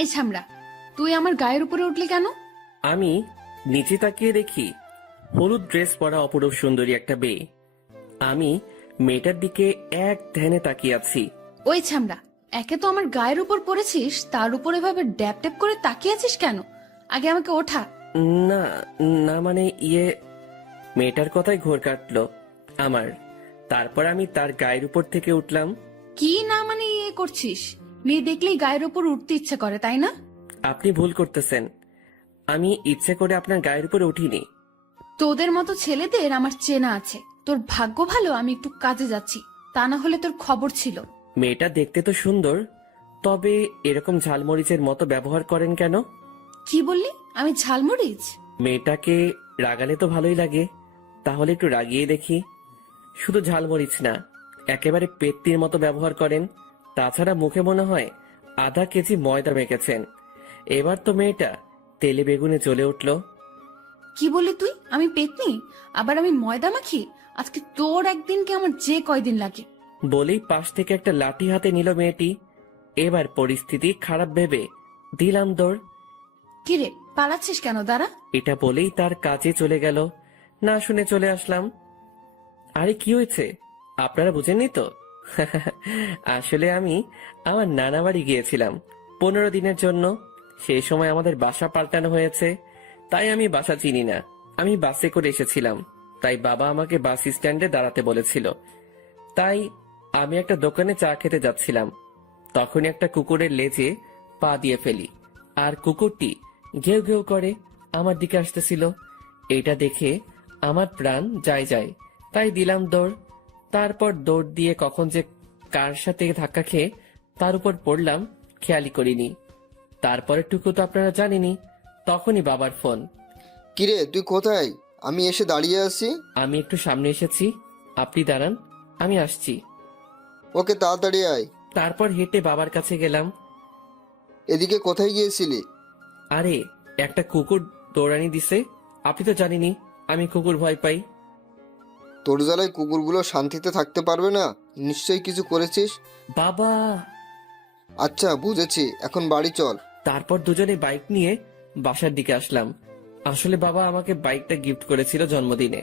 এই ছামড়া, তুই আমার গায়ের উপরে উঠলি কেন? আমি নিচে তাকিয়ে দেখি হলুদ ড্রেস পরা অপরূপ সুন্দরী একটা মেয়ে। আমি মেয়েটার দিকে এক ধ্যানে তাকিয়ে আছি। ওই ছামড়া, একে তো আমার গায়ের উপর পড়েছিস, তার উপর এভাবে ড্যাপ ড্যাপ করে তাকিয়ে আছিস কেন? আগে আমাকে ওঠা। না, না মানে মেয়েটার কথাই ঘোর কাটলো আমার। তারপর আমি তার গায়ের উপর থেকে উঠলাম। কি না মানে করছিস? মেয়ে দেখলেই গায়ের উপর উঠতে ইচ্ছে করে, তাই না? আপনি ভুল করতেছেন। আমি ইচ্ছে করে আপনার গায়ের উপরে উঠিনি। তোদের মতো ছেলেদের আমার চেনা আছে। তোর ভাগ্য ভালো আমি একটু কাজে যাচ্ছি, তা না হলে তোর খবর ছিল। মেয়েটা দেখতে তো সুন্দর, তবে এরকম ঝালমরিচের মতো ব্যবহার করেন কেন? কি বললি? আমি ঝালমরিচ? মেয়েটাকে রাগালে তো ভালোই লাগে, তাহলে একটু রাগিয়ে দেখি। শুধু ঝালমরিচ না, একেবারে পেত্তির মতো ব্যবহার করেন। তাছাড়া মুখে মনে হয় আধা কেজি ময়দা মেখেছেন। এবার তো মেয়েটা তেলে বেগুনে জ্বলে উঠল। কি বললি তুই? আমি পেতনি? আবার আমি ময়দা মাখি? আজকে তোর একদিনকে আমার যে কয়দিন লাগে। বলেই পাশ থেকে একটা লাঠি হাতে নিল মেয়েটি। এবার পরিস্থিতি খারাপ ভেবে দিলাম দৌড়। কিরে, পালাচ্ছিস কেন? দাঁড়া। এটা বলেই তার কাজে চলে গেল। না শুনে চলে আসলাম। আরে কি হয়েছে, আপনারা বুঝেননি তো? আসলে আমি আমার নানা বাড়ি গিয়েছিলাম 15 দিনের জন্য। সেই সময় আমাদের বাসা পাল্টানো হয়েছে, তাই আমি বাসা চিনি না। আমি বাসে করে এসেছিলাম, তাই বাবা আমাকে বাস স্ট্যান্ডে দাঁড়াতে বলেছিল। তাই আমি একটা দোকানে চা খেতে যাচ্ছিলাম, তখনই একটা কুকুরের লেজে পা দিয়ে ফেলি, আর কুকুরটি ঘেউ ঘেউ করে আমার দিকে আসতেছিল। এটা দেখে আমার প্রাণ যায় যায়, তাই দিলাম দৌড়। তারপর দৌড় দিয়ে কখন যে কার সাথে ধাক্কা খেয়ে তার উপর পড়লাম খেয়ালই করিনি। তারপরের টুকু তো আপনারা জানেনই। তখনই বাবার ফোন। কিরে তুই কোথায়? আমি এসে দাঁড়িয়ে আছি। আমি একটু সামনে এসেছি, আপনি দাঁড়ান, আমি আসছি। ওকে তাড়াতাড়ি আয়। তারপর হেঁটে বাবার কাছে গেলাম। এদিকে কোথায় গিয়েছিলি? আরে একটা কুকুর দৌড়ানি দিছে, আপনি তো জানেনই আমি কুকুর ভয় পাই। তোর জ্বালায় কুকুরগুলো শান্তিতে থাকতে পারবে না, নিশ্চয়ই কিছু করেছিস। বাবা! আচ্ছা বুঝেছি, এখন বাড়ি চল। তারপর দুজনে বাইক নিয়ে বাসার দিকে আসলাম। আসলে বাবা আমাকে বাইকটা গিফট করেছিল জন্মদিনে।